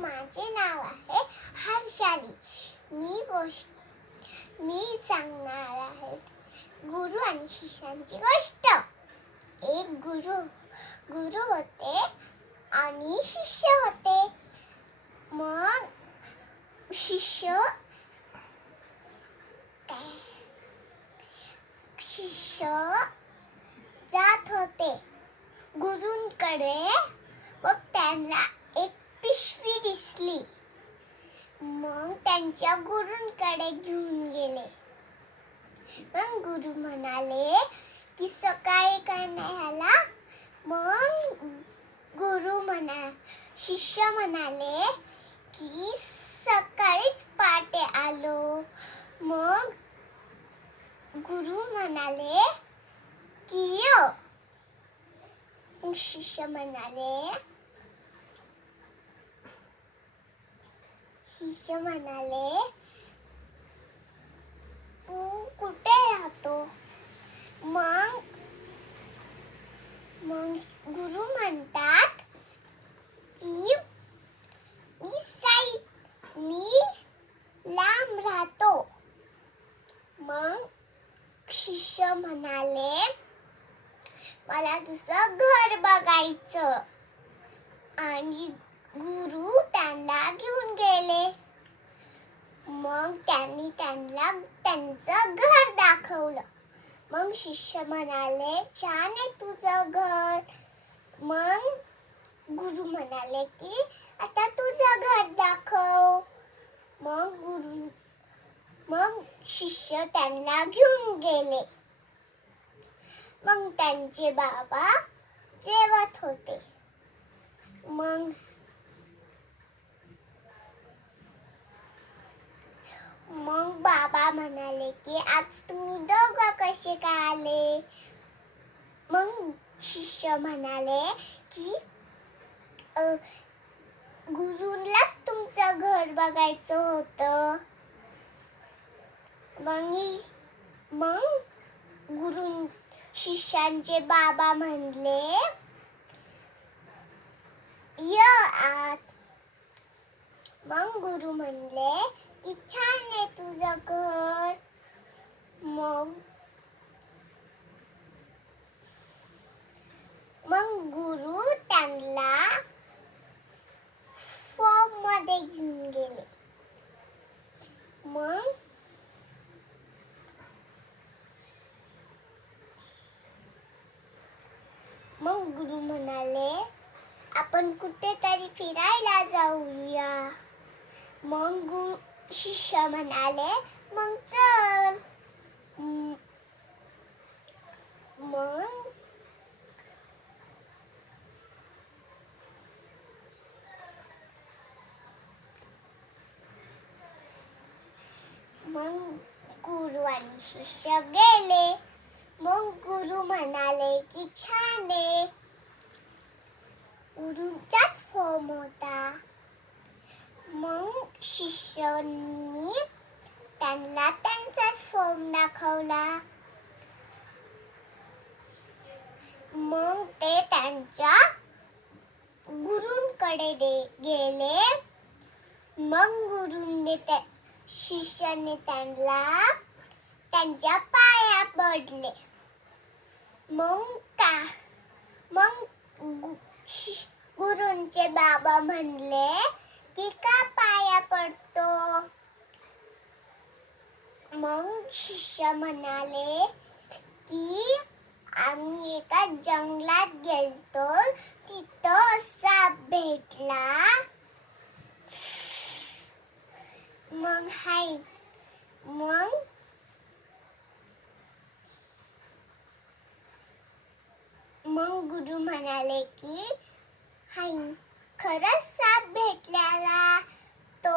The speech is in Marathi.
माझे नाव आहे हर्षाली. मी सांगणार आहे गुरु आणि शिष्यांची गोष्ट. एक गुरु होते आणि शिष्य होते. मग शिष्य जात होते गुरूंकडे. मग त्यांना एक पिशवी दिसली. मग त्यांच्या गुरूंकडे घेऊन गेले. मग गुरु म्हणाले की सकाळी काय नाही आला. मग शिष्य म्हणाले की सकाळीच पहाटे आलो. मग गुरु म्हणाले की शिष्य म्हणाले तू कुठे राहतो. मग गुरु म्हणतात की मी लांब राहतो. मग शिष्य म्हणाले मला तुझं घर बघायचं. आणि गुरु त्यांना घेऊन गेले. मग त्यांनी त्यांना त्यांचं घर दाखवलं. मग शिष्य म्हणाले छान आहे तुझं घर. मग गुरु म्हणाले की आता तुझं घर दाखव. मग शिष्य त्यांना घेऊन गेले. मग त्यांचे बाबा जेवत होते. मग बाबा म्हणाले की आज तुम्ही दोघं कसे काय आले. मग शिष्य म्हणाले की गुरुलाच तुमचं घर बघायचं होतं. मग गुरु शिष्यांचे बाबा म्हणले य आत. मग गुरु म्हणले की छान आहे तुझं घर. मग गुरु त्यांना फॉर्म मध्ये घेऊन गेले. मग गुरु म्हणाले आपण कुठेतरी फिरायला जाऊया. मग शिष्य म्हणाले मग चल. मग गुरु आणि शिष्य गेले. मग गुरु म्हणाले की छान आहे. गुरुंचाच फॉर्म होता. मग शिष्यानी त्यांना त्यांचाच फॉर्म दाखवला. मग ते त्यांच्या गुरूंकडे गेले. मग शिष्याने त्यांना त्यांच्या पाया पडले. मग गुरूंचे बाबा म्हणले की का पाया पडतो. मग शिष्य म्हणाले की आम्ही एका जंगलात गेलतो. तिथं साप भेटला. मग गुरु म्हणाले की खरंच साप भेटलेला तो